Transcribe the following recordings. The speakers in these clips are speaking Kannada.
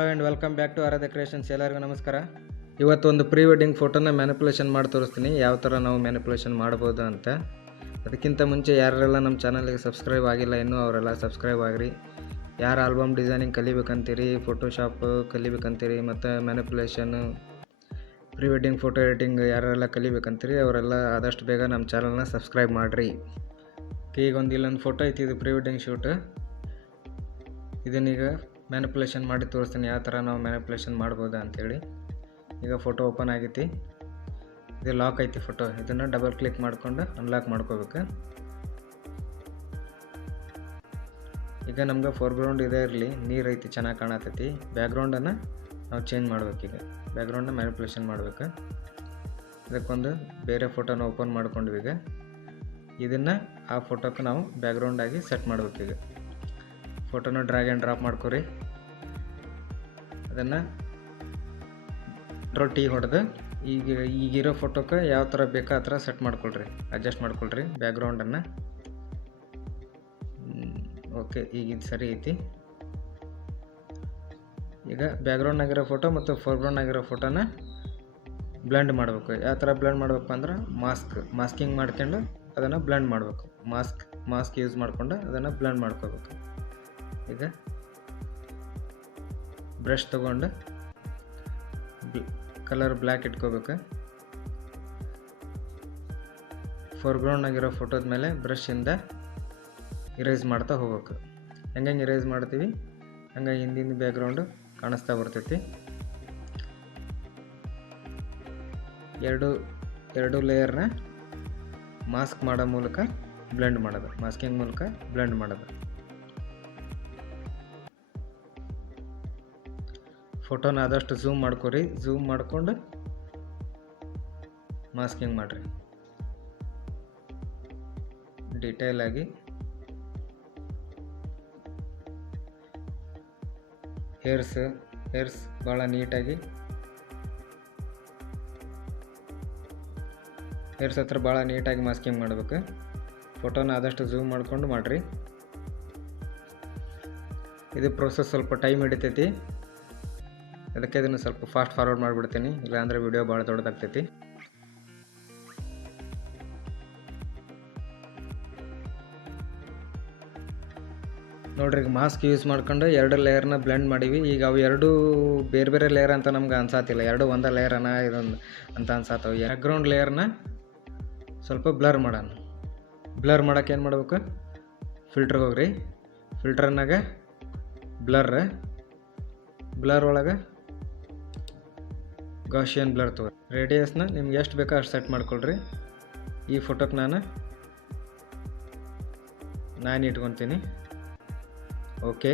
Hello and welcome back to aaradya creations. ಎಲ್ಲರಿಗೂ ನಮಸ್ಕಾರ. ಇವತ್ತು ಒಂದು ಪ್ರೀ ವೆಡ್ಡಿಂಗ್ ಫೋಟೋನ ಮ್ಯಾನಿಪುಲೇಷನ್ ಮಾಡಿ ತೋರಿಸ್ತೀನಿ, ಯಾವ ಥರ ನಾವು ಮ್ಯಾನಿಪುಲೇಷನ್ ಮಾಡ್ಬೋದು ಅಂತ. ಅದಕ್ಕಿಂತ ಮುಂಚೆ ಯಾರೆಲ್ಲ ನಮ್ಮ ಚಾನಲ್ಗೆ ಸಬ್ಸ್ಕ್ರೈಬ್ ಆಗಿಲ್ಲ ಇನ್ನೂ ಅವರೆಲ್ಲ ಸಬ್ಸ್ಕ್ರೈಬ್ ಆಗಿರಿ. ಯಾರು ಆಲ್ಬಮ್ ಡಿಸೈನಿಂಗ್ ಕಲಿಬೇಕಂತೀರಿ, ಫೋಟೋಶಾಪ್ ಕಲಿಬೇಕಂತೀರಿ ಮತ್ತು ಮ್ಯಾನಿಪುಲೇಷನ್ನು ಪ್ರೀ ವೆಡ್ಡಿಂಗ್ ಫೋಟೋ ಎಡಿಟಿಂಗ್ ಯಾರೆಲ್ಲ ಕಲಿಬೇಕಂತೀರಿ ಅವರೆಲ್ಲ ಆದಷ್ಟು ಬೇಗ ನಮ್ಮ ಚಾನಲ್ನ ಸಬ್ಸ್ಕ್ರೈಬ್ ಮಾಡಿರಿ. ಈಗ ಇಲ್ಲೊಂದು ಫೋಟೋ ಐತಿ, ಇದು ಪ್ರೀ ವೆಡ್ಡಿಂಗ್ ಶೂಟ್. ಇದನ್ನೀಗ ಮ್ಯಾನಿಪುಲೇಷನ್ ಮಾಡಿ ತೋರಿಸ್ತೀನಿ, ಯಾವ ಥರ ನಾವು ಮ್ಯಾನಿಪುಲೇಷನ್ ಮಾಡ್ಬೋದು ಅಂಥೇಳಿ. ಈಗ ಫೋಟೋ ಓಪನ್ ಆಗೈತಿ, ಇದು ಲಾಕ್ ಐತಿ ಫೋಟೋ. ಇದನ್ನು ಡಬಲ್ ಕ್ಲಿಕ್ ಮಾಡಿಕೊಂಡು ಅನ್ಲಾಕ್ ಮಾಡ್ಕೋಬೇಕು. ಈಗ ನಮ್ಗೆ ಫೋರ್ಗ್ರೌಂಡ್ ಇದೇ ಇರಲಿ, ನೀರು ಐತಿ ಚೆನ್ನಾಗಿ ಕಾಣತೈತಿ. ಬ್ಯಾಕ್ಗ್ರೌಂಡನ್ನು ನಾವು ಚೇಂಜ್ ಮಾಡ್ಬೇಕು. ಈಗ ಬ್ಯಾಕ್ಗ್ರೌಂಡನ್ನ ಮ್ಯಾನಿಪುಲೇಷನ್ ಮಾಡ್ಬೇಕು. ಇದಕ್ಕೊಂದು ಬೇರೆ ಫೋಟೋನ ಓಪನ್ ಮಾಡ್ಕೊಂಡ್ವಿ. ಈಗ ಇದನ್ನು ಆ ಫೋಟೋಕ್ಕೆ ನಾವು ಬ್ಯಾಕ್ಗ್ರೌಂಡಾಗಿ ಸೆಟ್ ಮಾಡ್ಬೇಕು. ಈಗ ಫೋಟೋನ ಡ್ರ್ಯಾಗ್ ಆ್ಯಂಡ್ ಡ್ರಾಪ್ ಮಾಡ್ಕೊರಿ. ಅದನ್ನು ಟಿ ಹೊಡೆದು ಈಗಿರೋ ಫೋಟೋಕ್ಕೆ ಯಾವ ಥರ ಬೇಕೋ ಆ ಥರ ಸೆಟ್ ಮಾಡ್ಕೊಳ್ರಿ, ಅಡ್ಜಸ್ಟ್ ಮಾಡ್ಕೊಳ್ರಿ ಬ್ಯಾಕ್ಗ್ರೌಂಡನ್ನು. ಓಕೆ, ಈಗ ಇದು ಸರಿ ಐತಿ. ಈಗ ಬ್ಯಾಕ್ಗ್ರೌಂಡ್ನಾಗಿರೋ ಫೋಟೋ ಮತ್ತು ಫೋರ್ಗ್ರೌಂಡ್ನಾಗಿರೋ ಫೋಟೋನ ಬ್ಲೆಂಡ್ ಮಾಡಬೇಕು. ಯಾವ ಥರ ಬ್ಲೆಂಡ್ ಮಾಡಬೇಕು ಅಂದ್ರೆ ಮಾಸ್ಕಿಂಗ್ ಮಾಡ್ಕೊಂಡು ಅದನ್ನು ಬ್ಲೆಂಡ್ ಮಾಡಬೇಕು. ಮಾಸ್ಕ್ ಯೂಸ್ ಮಾಡಿಕೊಂಡು ಅದನ್ನು ಬ್ಲೆಂಡ್ ಮಾಡ್ಕೋಬೇಕು. ಈಗ ಬ್ರಷ್ ತೊಗೊಂಡು ಕಲರ್ ಬ್ಲ್ಯಾಕ್ ಇಟ್ಕೋಬೇಕು. ಫೋರ್ಗ್ರೌಂಡ್ನಾಗಿರೋ ಫೋಟೋದ ಮೇಲೆ ಬ್ರಷಿಂದ ಇರೇಸ್ ಮಾಡ್ತಾ ಹೋಗ್ಬೇಕು. ಹೆಂಗೆ ಇರೇಸ್ ಮಾಡ್ತೀವಿ ಹಂಗೆ ಹಿಂದಿನ ಬ್ಯಾಕ್ಗ್ರೌಂಡು ಕಾಣಿಸ್ತಾ ಬರ್ತೈತಿ. ಎರಡು ಲೇಯರ್ನ ಮಾಸ್ಕ್ ಮಾಡೋ ಮೂಲಕ ಬ್ಲೆಂಡ್ ಮಾಡೋದು, ಮಾಸ್ಕಿಂಗ್ ಮೂಲಕ ಬ್ಲೆಂಡ್ ಮಾಡೋದು. ಫೋಟೋನ ಆದಷ್ಟು ಝೂಮ್ ಮಾಡ್ಕೊರಿ. ಝೂಮ್ ಮಾಡಿಕೊಂಡು ಮಾಸ್ಕಿಂಗ್ ಮಾಡಿರಿ ಡೀಟೇಲ್ ಆಗಿ. ಹೇರ್ಸ್ ಭಾಳ ನೀಟಾಗಿ, ಹೇರ್ಸ್ ಹತ್ರ ಭಾಳ ನೀಟಾಗಿ ಮಾಸ್ಕಿಂಗ್ ಮಾಡಬೇಕು. ಫೋಟೋನ ಆದಷ್ಟು ಝೂಮ್ ಮಾಡ್ಕೊಂಡು ಮಾಡಿರಿ. ಇದು ಪ್ರೋಸೆಸ್ ಸ್ವಲ್ಪ ಟೈಮ್ ಹಿಡಿತೈತಿ, ಅದಕ್ಕೆ ಇದನ್ನು ಸ್ವಲ್ಪ ಫಾಸ್ಟ್ ಫಾರ್ವರ್ಡ್ ಮಾಡಿಬಿಡ್ತೀನಿ, ಇಲ್ಲಾಂದರೆ ವಿಡಿಯೋ ಭಾಳ ದೊಡ್ಡದಾಗ್ತೈತಿ. ನೋಡ್ರಿ, ಈಗ ಮಾಸ್ಕ್ ಯೂಸ್ ಮಾಡ್ಕೊಂಡು 2 ಲೇಯರ್ನ ಬ್ಲೆಂಡ್ ಮಾಡೀವಿ. ಈಗ ಅವು ಎರಡು ಬೇರೆ ಬೇರೆ ಲೇಯರ್ ಅಂತ ನಮ್ಗೆ ಅನ್ಸಾತಿಲ್ಲ, ಎರಡು ಒಂದೇ ಲೇಯರನ ಇದೊಂದು ಅಂತ ಅನ್ಸಾತವೆ. ಬ್ಯಾಕ್ಗ್ರೌಂಡ್ ಲೇಯರ್ನ ಸ್ವಲ್ಪ ಬ್ಲರ್ ಮಾಡೋಣ. ಬ್ಲರ್ ಮಾಡೋಕೆ ಏನು ಮಾಡ್ಬೇಕು, ಫಿಲ್ಟ್ರಿಗೆ ಹೋಗ್ರಿ. ಫಿಲ್ಟರ್ನಾಗ ಬ್ಲರ್ ಒಳಗೆ ಗಾಷಿಯನ್ ಬ್ಲರ್ ತಗೋ. ರೇಡಿಯಸ್ನ ನಿಮ್ಗೆ ಎಷ್ಟು ಬೇಕೋ ಅಷ್ಟು ಸೆಟ್ ಮಾಡ್ಕೊಳ್ರಿ. ಈ ಫೋಟೋಕ್ಕೆ ನಾನು ಇಟ್ಕೊತೀನಿ. ಓಕೆ,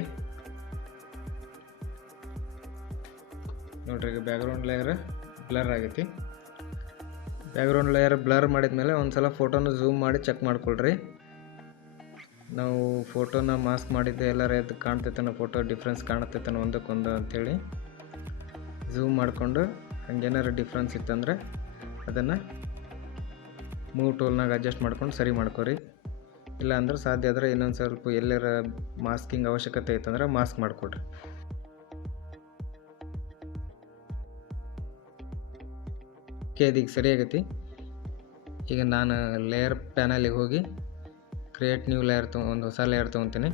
ನೋಡ್ರಿ, ಈಗ ಬ್ಯಾಕ್ಗ್ರೌಂಡ್ ಲೇಯರ್ ಬ್ಲರ್ ಆಗೈತಿ. ಬ್ಯಾಕ್ಗ್ರೌಂಡ್ ಲೇಯರ್ ಬ್ಲರ್ ಮಾಡಿದ್ಮೇಲೆ ಒಂದು ಸಲ ಫೋಟೋನ ಝೂಮ್ ಮಾಡಿ ಚೆಕ್ ಮಾಡ್ಕೊಳ್ರಿ. ನಾವು ಫೋಟೋನ ಮಾಸ್ಕ್ ಮಾಡಿದ್ದೆ ಎಲ್ಲರ ಎದ್ದು ಕಾಣ್ತೈತನ, ಫೋಟೋ ಡಿಫ್ರೆನ್ಸ್ ಕಾಣ್ತೈತನ ಒಂದಕ್ಕೊಂದು ಅಂಥೇಳಿ ಝೂಮ್ ಮಾಡಿಕೊಂಡು ಹಂಗೇನಾರು ಡಿಫ್ರೆನ್ಸ್ ಇತ್ತಂದರೆ ಅದನ್ನು ಮೂವ್ ಟೂಲ್ನಾಗ ಅಡ್ಜಸ್ಟ್ ಮಾಡ್ಕೊಂಡು ಸರಿ ಮಾಡ್ಕೊರಿ. ಇಲ್ಲ ಅಂದ್ರೆ ಸಾಧ್ಯ ಆದರೆ ಇನ್ನೊಂದು ಸ್ವಲ್ಪ ಎಲ್ಲರ ಮಾಸ್ಕಿಂಗ್ ಅವಶ್ಯಕತೆ ಐತಂದ್ರೆ ಮಾಸ್ಕ್ ಮಾಡಿಕೊಡ್ರಿ. ಓಕೆ, ಅದೀಗ ಸರಿ ಆಗೈತಿ. ಈಗ ನಾನು ಲೇಯರ್ ಪ್ಯಾನಲಿಗೆ ಹೋಗಿ ಕ್ರಿಯೇಟ್ ನ್ಯೂ ಲೇಯರ್ ಒಂದು ಹೊಸ ಲೇಯರ್ ತೊಗೊತೀನಿ.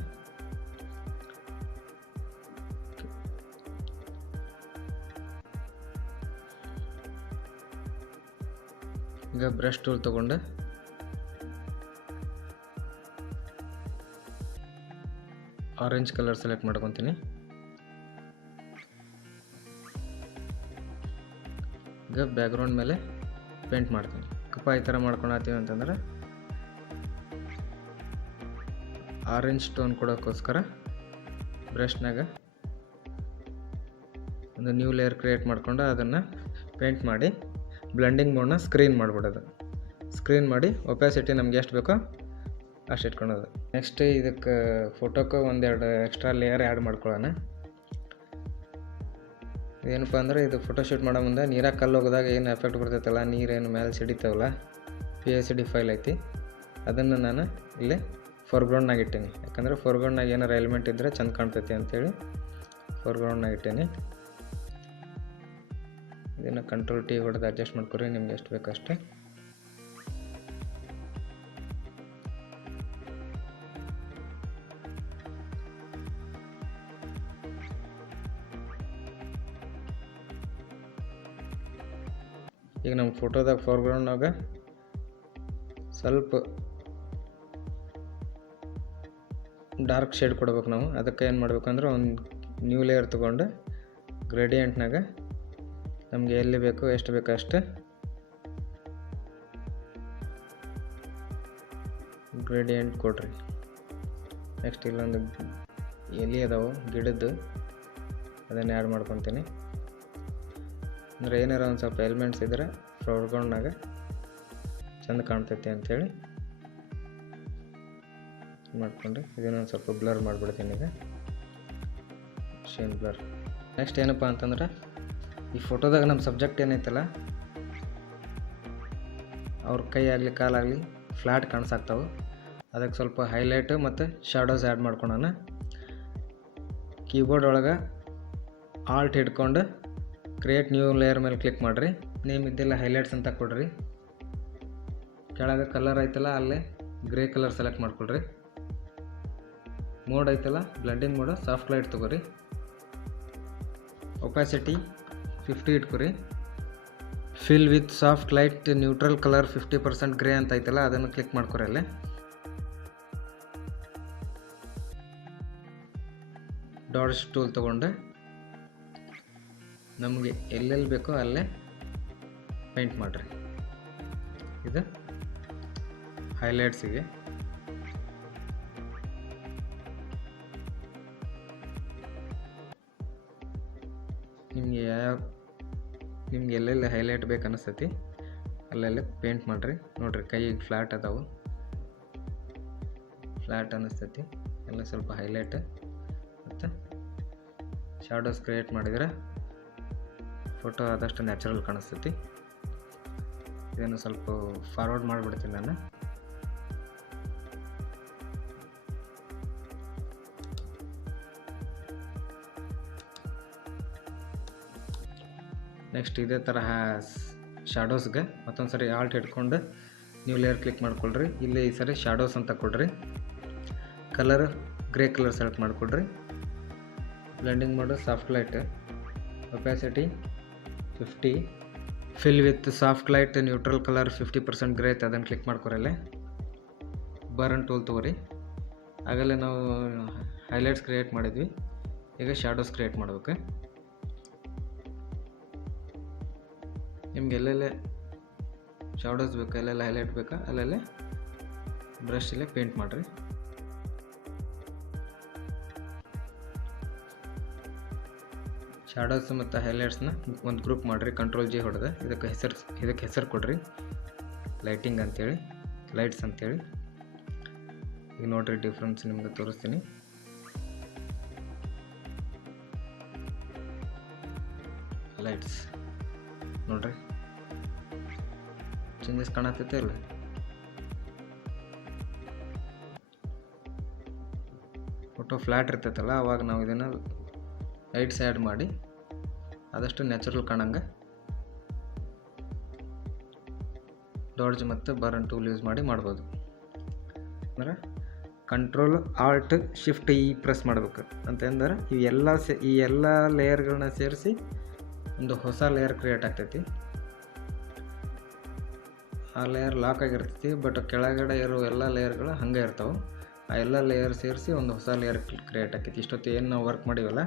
ಈಗ ಬ್ರಷ್ ಟೂಲ್ ತೊಗೊಂಡು ಆರೆಂಜ್ ಕಲರ್ ಸೆಲೆಕ್ಟ್ ಮಾಡ್ಕೊತೀನಿ. ಈಗ ಬ್ಯಾಕ್ಗ್ರೌಂಡ್ ಮೇಲೆ ಪೇಂಟ್ ಮಾಡ್ತೀನಿ. ಈ ಥರ ಮಾಡ್ಕೊಳತ್ತೀವಿ ಅಂತಂದ್ರೆ ಆರೆಂಜ್ ಟೋನ್ ಕೊಡೋಕ್ಕೋಸ್ಕರ ಬ್ರಷ್ನಾಗ ಒಂದು ನ್ಯೂ ಲೇಯರ್ ಕ್ರಿಯೇಟ್ ಮಾಡ್ಕೊಂಡು ಅದನ್ನು ಪೇಂಟ್ ಮಾಡಿ ಬ್ಲೆಂಡಿಂಗ್ ಮೋಡ್ನ ಸ್ಕ್ರೀನ್ ಮಾಡಿಬಿಡೋದು. ಸ್ಕ್ರೀನ್ ಮಾಡಿ ಒಪ್ಯಾಸಿಟಿ ನಮ್ಗೆ ಎಷ್ಟು ಬೇಕೋ ಅಷ್ಟು ಇಟ್ಕೊಳೋದು. ನೆಕ್ಸ್ಟ್ ಇದಕ್ಕೆ ಫೋಟೋಕ್ಕೆ ಒಂದೆರಡು ಎಕ್ಸ್ಟ್ರಾ ಲೇಯರ್ ಆ್ಯಡ್ ಮಾಡ್ಕೊಳ್ಳೋಣ. ಏನಪ್ಪ ಅಂದರೆ ಇದು ಫೋಟೋಶೂಟ್ ಮಾಡೋ ಮುಂದೆ ನೀರಾಗ ಕಲ್ಲು ಹೋಗೋದಾಗ ಏನು ಎಫೆಕ್ಟ್ ಬರ್ತೈತಲ್ಲ, ನೀರೇನು ಮೇಲೆ ಸಿಡಿತಾವಲ್ಲ, PSD ಫೈಲ್ ಐತಿ, ಅದನ್ನು ನಾನು ಇಲ್ಲಿ ಫೋರ್ಗ್ರೌಂಡ್ನಾಗ ಇಟ್ಟೀನಿ. ಯಾಕಂದರೆ ಫೋರ್ಗ್ರೌಂಡ್ನಾಗ ಏನಾರು ಎಲಿಮೆಂಟ್ ಇದ್ದರೆ ಚೆಂದ ಕಾಣ್ತೈತಿ ಅಂಥೇಳಿ ಫೋರ್ಗ್ರೌಂಡ್ನಾಗ ಇಟ್ಟೇನಿ. ಇದನ್ನು ಕಂಟ್ರೋಲ್ T ಹೊಡೆದು ಅಡ್ಜಸ್ಟ್ ಮಾಡ್ಕೊರಿ ನಿಮ್ಗೆ ಎಷ್ಟು ಬೇಕಷ್ಟೇ. ಈಗ ನಮ್ಮ ಫೋಟೋದಾಗ ಫೋರ್ಗ್ರೌಂಡ್ನಾಗ ಸ್ವಲ್ಪ ಡಾರ್ಕ್ ಶೇಡ್ ಕೊಡ್ಬೇಕು ನಾವು. ಅದಕ್ಕೆ ಏನು ಮಾಡ್ಬೇಕಂದ್ರೆ ಒಂದು ನ್ಯೂ ಲೇಯರ್ ತೊಗೊಂಡು ಗ್ರೇಡಿಯೆಂಟ್ನಾಗ ನಮಗೆ ಎಲ್ಲಿ ಬೇಕು ಎಷ್ಟು ಬೇಕು ಅಷ್ಟು ಗ್ರೇಡಿಯೆಂಟ್ ಕೊಡ್ರಿ. ನೆಕ್ಸ್ಟ್ ಇಲ್ಲೊಂದು ಎಲೆ ಅದಾವು ಗಿಡದ್ದು, ಅದನ್ನು ಆ್ಯಡ್ ಮಾಡ್ಕೊತೀನಿ. ಅಂದರೆ ಏನಾರ ಒಂದು ಸ್ವಲ್ಪ ಎಲಿಮೆಂಟ್ಸ್ ಇದ್ದರೆ ಫೋರ್ಗ್ರೌಂಡ್ನಾಗ ಚೆಂದ ಕಾಣ್ತೈತಿ ಅಂಥೇಳಿ ಮಾಡ್ಕೊಂಡ್ರೆ ಇದನ್ನೊಂದು ಸ್ವಲ್ಪ ಬ್ಲರ್ ಮಾಡಿಬಿಡ್ತೀನಿ. ಈಗ ಶೇನ್ ಬ್ಲರ್. ನೆಕ್ಸ್ಟ್ ಏನಪ್ಪ ಅಂತಂದ್ರೆ ಈ ಫೋಟೋದಾಗ ನಮ್ಮ ಸಬ್ಜೆಕ್ಟ್ ಏನೈತಲ್ಲ ಅವ್ರ ಕೈ ಆಗಲಿ ಕಾಲಾಗಲಿ ಫ್ಲ್ಯಾಟ್ ಕಾಣಿಸಾಗ್ತಾವೆ. ಅದಕ್ಕೆ ಸ್ವಲ್ಪ ಹೈಲೈಟು ಮತ್ತು ಶಾಡೋಸ್ ಆ್ಯಡ್ ಮಾಡ್ಕೊಳೋಣ. ಕೀಬೋರ್ಡ್ ಒಳಗೆ ಆಲ್ಟ್ ಹಿಡ್ಕೊಂಡು ಕ್ರಿಯೇಟ್ ನ್ಯೂ ಲೇಯರ್ ಮೇಲೆ ಕ್ಲಿಕ್ ಮಾಡಿರಿ. ನೇಮ್ ಇದ್ದೆಲ್ಲ ಹೈಲೈಟ್ಸ್ ಅಂತ ಕೊಡ್ರಿ. ಕೆಳಗೆ ಕಲರ್ ಐತಲ್ಲ ಅಲ್ಲೇ ಗ್ರೇ ಕಲರ್ ಸೆಲೆಕ್ಟ್ ಮಾಡ್ಕೊಳ್ರಿ. ಮೋಡ್ ಐತಲ್ಲ ಬ್ಲೆಂಡಿಂಗ್ ಮೋಡ್ ಸಾಫ್ಟ್ ಲೈಟ್ ತೊಗೊರಿ. ಒಪಾಸಿಟಿ 50 ಇಟ್ಕೊರಿ. Fill with soft light neutral colour 50% grey ಅಂತ ಐತಲ್ಲ ಅದನ್ನು ಕ್ಲಿಕ್ ಮಾಡ್ಕೊರಿ. ಅಲ್ಲೇ ಡಾಟ್ಸ್ ಟೂಲ್ ತೊಗೊಂಡು ನಮಗೆ ಎಲ್ಲೆಲ್ಲಿ ಬೇಕೋ ಅಲ್ಲೇ ಪೇಂಟ್ ಮಾಡಿರಿ. ಇದು ಹೈಲೈಟ್ಸಿಗೆ ನಿಮ್ಗೆ ಎಲ್ಲೆಲ್ಲಿ ಹೈಲೈಟ್ ಬೇಕು ಅನಿಸ್ತೈತಿ ಅಲ್ಲೆಲ್ಲ ಪೇಂಟ್ ಮಾಡಿರಿ. ನೋಡಿರಿ ಕೈ ಫ್ಲ್ಯಾಟ್ ಅದಾವು, ಫ್ಲ್ಯಾಟ್ ಅನ್ನಿಸ್ತೈತಿ. ಎಲ್ಲ ಸ್ವಲ್ಪ ಹೈಲೈಟ್ ಮತ್ತು ಶಾಡೋಸ್ ಕ್ರಿಯೇಟ್ ಮಾಡಿದರೆ ಫೋಟೋ ಆದಷ್ಟು ನ್ಯಾಚುರಲ್ ಕಾಣಿಸ್ತೈತಿ. ಇದನ್ನು ಸ್ವಲ್ಪ ಫಾರ್ವರ್ಡ್ ಮಾಡಿಬಿಡ್ತೀನಿ ನಾನು. ನೆಕ್ಸ್ಟ್ ಇದೇ ತರಹ ಶಾಡೋಸ್ಗೆ ಮತ್ತೊಂದು ಸರಿ ಆಲ್ಟ್ ಹಿಡ್ಕೊಂಡು ನ್ಯೂ ಲೇಯರ್ ಕ್ಲಿಕ್ ಮಾಡ್ಕೊಳ್ರಿ. ಇಲ್ಲಿ ಈ ಸರಿ ಶಾಡೋಸ್ ಅಂತ ಕೊಡ್ರಿ. ಕಲರ್ ಗ್ರೇ ಕಲರ್ ಸೆಲೆಕ್ಟ್ ಮಾಡಿಕೊಡ್ರಿ. Blending mode soft light, opacity 50, fill with soft light neutral colour 50% grey ಐತೆ ಅದನ್ನು ಕ್ಲಿಕ್ ಮಾಡ್ಕೊರಲ್ಲೇ. ಬರ್ನ್ ಟೂಲ್ ತೊಗೊರಿ. ಆಗಲೇ ನಾವು ಹೈಲೈಟ್ಸ್ ಕ್ರಿಯೇಟ್ ಮಾಡಿದ್ವಿ, ಈಗ ಶಾಡೋಸ್ ಕ್ರಿಯೇಟ್ ಮಾಡ್ಬೇಕು. ನಿಮ್ಗೆ ಎಲ್ಲೆಲ್ಲೇ ಶಾಡೋಸ್ ಬೇಕು, ಎಲ್ಲೆಲ್ಲ ಹೈಲೈಟ್ ಬೇಕಾ ಅಲ್ಲೆಲ್ಲೇ ಬ್ರಷಲ್ಲೇ ಪೇಂಟ್ ಮಾಡಿರಿ. ಶಾಡೋಸ್ ಮತ್ತು ಹೈಲೈಟ್ಸ್ನ ಒಂದು ಗ್ರೂಪ್ ಮಾಡಿರಿ. ಕಂಟ್ರೋಲ್ G ಹೊಡೆದ ಇದಕ್ಕೆ ಹೆಸರು ಕೊಡ್ರಿ, ಲೈಟಿಂಗ್ ಅಂತೇಳಿ, ಲೈಟ್ಸ್ ಅಂತೇಳಿ. ಈಗ ನೋಡಿರಿ ಡಿಫ್ರೆನ್ಸ್ ನಿಮ್ಗೆ ತೋರಿಸ್ತೀನಿ. ಲೈಟ್ಸ್ ನೋಡ್ರಿ ಚೇಂಜಸ್ ಕಾಣತೈತೆ ಇಲ್ಲ. ಫೋಟೋ ಫ್ಲ್ಯಾಟ್ ಇರ್ತೈತಲ್ಲ ಅವಾಗ ನಾವು ಇದನ್ನು ಲೈಟ್ಸ್ ಆ್ಯಡ್ ಮಾಡಿ ಆದಷ್ಟು ನ್ಯಾಚುರಲ್ ಕಾಣಂಗೆ ಡಾಡ್ಜ್ ಮತ್ತು ಬರ್ನ್ ಟೂಲ್ ಯೂಸ್ ಮಾಡಿ ಮಾಡ್ಬೋದು. ಅಂದರೆ control halt shift E press ಮಾಡ್ಬೇಕು ಅಂತಂದ್ರೆ ಈ ಎಲ್ಲ ಲೇಯರ್ಗಳನ್ನ ಸೇರಿಸಿ ಒಂದು ಹೊಸ ಲೇಯರ್ ಕ್ರಿಯೇಟ್ ಆಗ್ತೈತಿ. ಆ ಲೇಯರ್ ಲಾಕ್ ಆಗಿರ್ತೈತಿ, ಬಟ್ ಕೆಳಗಡೆ ಇರೋ ಎಲ್ಲ ಲೇಯರ್ಗಳು ಹಾಗೆ ಇರ್ತಾವೆ. ಆ ಎಲ್ಲ ಲೇಯರ್ ಸೇರಿಸಿ ಒಂದು ಹೊಸ ಲೇಯರ್ ಕ್ರಿಯೇಟ್ ಆಗ್ತೈತಿ. ಇಷ್ಟೊತ್ತು ಏನು ನಾವು ವರ್ಕ್ ಮಾಡಿವಲ್ಲ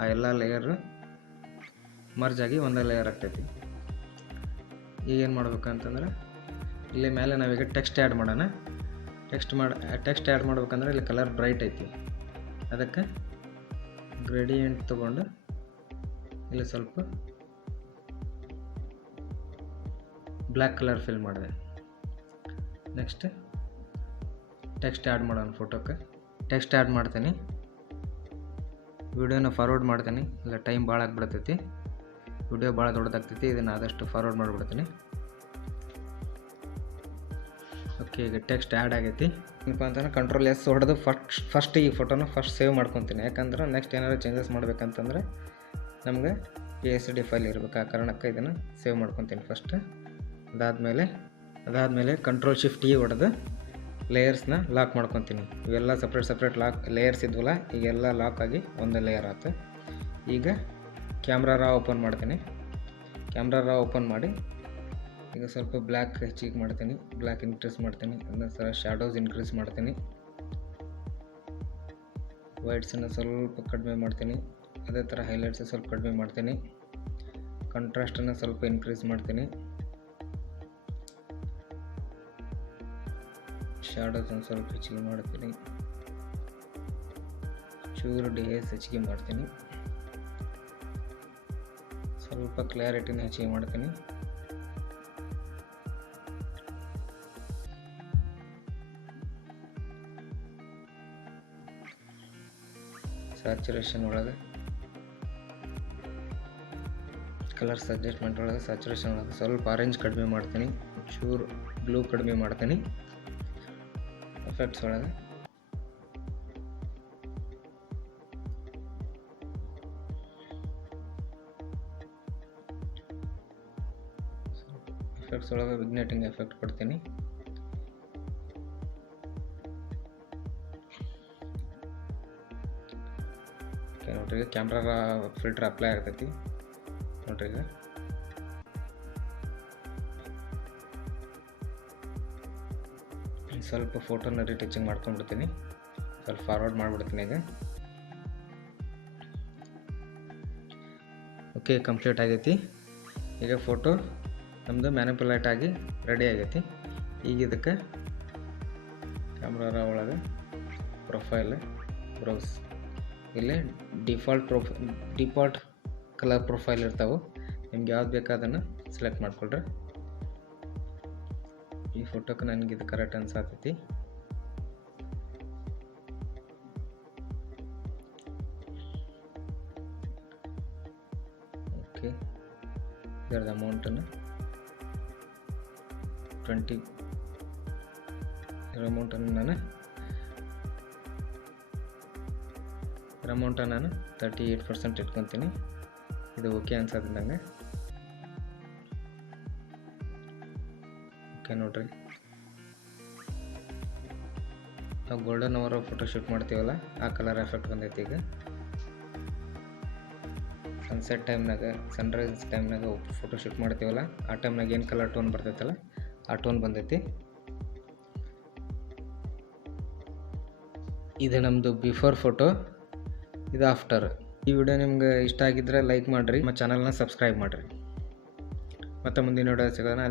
ಆ ಎಲ್ಲ ಲೇಯರ್ ಮರ್ಜ್ ಆಗಿ ಒಂದೇ ಲೇಯರ್ ಆಗ್ತೈತಿ. ಈಗ ಏನು ಮಾಡ್ಬೇಕಂತಂದ್ರೆ ಇಲ್ಲಿ ಮೇಲೆ ನಾವೀಗ ಟೆಕ್ಸ್ಟ್ ಆ್ಯಡ್ ಮಾಡೋಣ. ಟೆಕ್ಸ್ಟ್ ಆ್ಯಡ್ ಮಾಡ್ಬೇಕಂದ್ರೆ ಇಲ್ಲಿ ಕಲರ್ ಬ್ರೈಟ್ ಐತಿ, ಅದಕ್ಕೆ ಗ್ರೇಡಿಯೆಂಟ್ ತೊಗೊಂಡು ಇಲ್ಲಿ ಸ್ವಲ್ಪ ಬ್ಲ್ಯಾಕ್ ಕಲರ್ ಫಿಲ್ ಮಾಡಿದೆ. ನೆಕ್ಸ್ಟ್ ಟೆಕ್ಸ್ಟ್ ಆ್ಯಡ್ ಮಾಡೋಣ. ಫೋಟೋಕ್ಕೆ ಟೆಕ್ಸ್ಟ್ ಆ್ಯಡ್ ಮಾಡ್ತೀನಿ. ವಿಡಿಯೋನ ಫಾರ್ವರ್ಡ್ ಮಾಡ್ತೀನಿ, ಇಲ್ಲ ಟೈಮ್ ಭಾಳ ಆಗಿಬಿಡ್ತೈತಿ, ವಿಡಿಯೋ ಭಾಳ ದೊಡ್ಡದಾಗ್ತೈತಿ. ಇದನ್ನು ಆದಷ್ಟು ಫಾರ್ವರ್ಡ್ ಮಾಡಿಬಿಡ್ತೀನಿ. ಓಕೆ, ಈಗ ಟೆಕ್ಸ್ಟ್ ಆ್ಯಡ್ ಆಗೈತಿ. ಏನಪ್ಪ ಅಂತಂದ್ರೆ ಕಂಟ್ರೋಲ್ ಎಸ್ ಹೊಡೆದು ಫಸ್ಟ್ ಈ ಫೋಟೋನ ಸೇವ್ ಮಾಡ್ಕೊತೀನಿ. ಯಾಕಂದ್ರೆ ನೆಕ್ಸ್ಟ್ ಏನಾದ್ರು ಚೇಂಜಸ್ ಮಾಡ್ಬೇಕಂತಂದ್ರೆ ನಮಗೆ PSD ಫೈಲ್ ಇರಬೇಕು. ಆ ಕಾರಣಕ್ಕೆ ಇದನ್ನು ಸೇವ್ ಮಾಡ್ಕೊತೀನಿ ಫಸ್ಟ್. ಅದಾದಮೇಲೆ ಕಂಟ್ರೋಲ್ ಶಿಫ್ಟ್ E ಹೊಡೆದು ಲೇಯರ್ಸ್ನ ಲಾಕ್ ಮಾಡ್ಕೊತೀನಿ. ಇವೆಲ್ಲ ಸಪ್ರೇಟ್ ಲೇಯರ್ಸ್ ಇದ್ವಲ್ಲ, ಈಗೆಲ್ಲ ಲಾಕ್ ಆಗಿ ಒಂದು ಲೇಯರ್ ಆಯ್ತು. ಈಗ ಕ್ಯಾಮ್ರಾ ರಾ ಓಪನ್ ಮಾಡ್ತೀನಿ. ಕ್ಯಾಮ್ರಾ ರಾ ಓಪನ್ ಮಾಡಿ ಈಗ ಸ್ವಲ್ಪ ಬ್ಲ್ಯಾಕ್ ಹೆಚ್ಚಿಗೆ ಮಾಡ್ತೀನಿ, ಬ್ಲ್ಯಾಕ್ ಇನ್ಕ್ರೀಸ್ ಮಾಡ್ತೀನಿ. ಅದನ್ನ ಸಲ ಶ್ಯಾಡೋಸ್ ಇನ್ಕ್ರೀಸ್ ಮಾಡ್ತೀನಿ, ವೈಟ್ಸನ್ನು ಸ್ವಲ್ಪ ಕಡಿಮೆ ಮಾಡ್ತೀನಿ. ಅದೇ ಥರ ಹೈಲೈಟ್ಸ್ ಸ್ವಲ್ಪ ಕಡಿಮೆ ಮಾಡ್ತೀನಿ, ಕಾಂಟ್ರಾಸ್ಟನ್ನು ಸ್ವಲ್ಪ ಇನ್ಕ್ರೀಸ್ ಮಾಡ್ತೀನಿ, ಶ್ಯಾಡೋಸನ್ನು ಸ್ವಲ್ಪ ಹೆಚ್ಚಿಗೆ ಮಾಡ್ತೀನಿ, ಚೂರು ಡಿಎಸ್ ಹೆಚ್ಚಿಗೆ ಮಾಡ್ತೀನಿ, ಸ್ವಲ್ಪ ಕ್ಲಾರಿಟಿನ ಹೆಚ್ಚಿಗೆ ಮಾಡ್ತೀನಿ. ಸ್ಯಾಚುರೇಷನ್ ಒಳಗೆ ಕಲರ್ಸ್ ಅಡ್ಜಸ್ಟ್ಮೆಂಟ್ ಒಳಗೆ ಸ್ಯಾಚುರೇಷನ್ ಒಳಗೆ ಸ್ವಲ್ಪ ಆರೆಂಜ್ ಕಡಿಮೆ ಮಾಡ್ತೀನಿ, ಚೂರು ಬ್ಲೂ ಕಡಿಮೆ ಮಾಡ್ತೀನಿ. ಎಫೆಕ್ಟ್ಸ್ ಒಳಗೆ ವಿಗ್ನೇಟಿಂಗ್ ಎಫೆಕ್ಟ್ ಕೊಡ್ತೀನಿ. ನೋಡ್ರಿ, ಕ್ಯಾಮ್ರಾ ಫಿಲ್ಟರ್ ಅಪ್ಲೈ ಆಗ್ತೈತಿ ನೋಡ್ರಿ. ಈಗ ಸ್ವಲ್ಪ ಫೋಟೋನ ರಿಟಚಿಂಗ್ ಮಾಡ್ಕೊಂಡ್ಬಿಡ್ತೀನಿ, ಸ್ವಲ್ಪ ಫಾರ್ವರ್ಡ್ ಮಾಡಿಬಿಡ್ತೀನಿ. ಈಗ ಓಕೆ, ಕಂಪ್ಲೀಟ್ ಆಗೈತಿ. ಈಗ ಫೋಟೋ ನಮ್ಮದು ಮ್ಯಾನಿಪುಲೇಟ್ ಆಗಿ ರೆಡಿ ಆಗೈತಿ. ಈಗ ಇದಕ್ಕೆ ಕ್ಯಾಮ್ರಾ ಒಳಗೆ ಪ್ರೊಫೈಲ್ ಬ್ರೌಸ್, ಇಲ್ಲಿ ಡಿಫಾಲ್ಟ್ ಕಲರ್ ಪ್ರೊಫೈಲ್ ಇರ್ತಾವೆ. ನಿಮ್ಗೆ ಯಾವ್ದು ಬೇಕು ಅದನ್ನು ಸೆಲೆಕ್ಟ್ ಮಾಡ್ಕೊಳ್ರಿ. ಈ ಫೋಟೋಕ್ಕೆ ನನಗೆ ಇದು ಕರೆಕ್ಟ್ ಅನ್ಸಾತೈತಿ. ಓಕೆ, ಇದರದ ಅಮೌಂಟನ್ನು 20, ಇದರ ಅಮೌಂಟನ್ನು ನಾನು 38% ಇಟ್ಕೊತೀನಿ. ಇದು ಓಕೆ ಅನ್ಸತ್ತೆ ನನಗೆ. ಓಕೆ ನೋಡ್ರಿ, ನಾವು ಗೋಲ್ಡನ್ ಅವರ್ ಫೋಟೋ ಶೂಟ್ ಮಾಡ್ತೀವಲ್ಲ, ಆ ಕಲರ್ ಎಫೆಕ್ಟ್ ಬಂದೈತಿ. ಈಗ ಸನ್ಸೆಟ್ ಟೈಮ್ನಾಗ, ಸನ್ರೈಸ್ ಟೈಮ್ನಾಗ ಫೋಟೋ ಶೂಟ್ ಮಾಡ್ತೀವಲ್ಲ, ಆ ಟೈಮ್ನಾಗ ಏನು ಕಲರ್ ಟೋನ್ ಬರ್ತೈತಲ್ಲ, ಆ ಟೋನ್ ಬಂದೈತಿ. ಇದು ನಮ್ಮದು ಬಿಫೋರ್ ಫೋಟೋ, ಇದು ಆಫ್ಟರ್. ಈ ವಿಡಿಯೋ ನಿಮ್ಗೆ ಇಷ್ಟ ಆಗಿದ್ರೆ ಲೈಕ್ ಮಾಡಿರಿ, ನಮ್ಮ ಚಾನಲ್ನ ಸಬ್ಸ್ಕ್ರೈಬ್ ಮಾಡಿರಿ. ಮತ್ತೆ ಮುಂದಿನ ವಿಡಿಯೋ ಸಿಗೋಣ.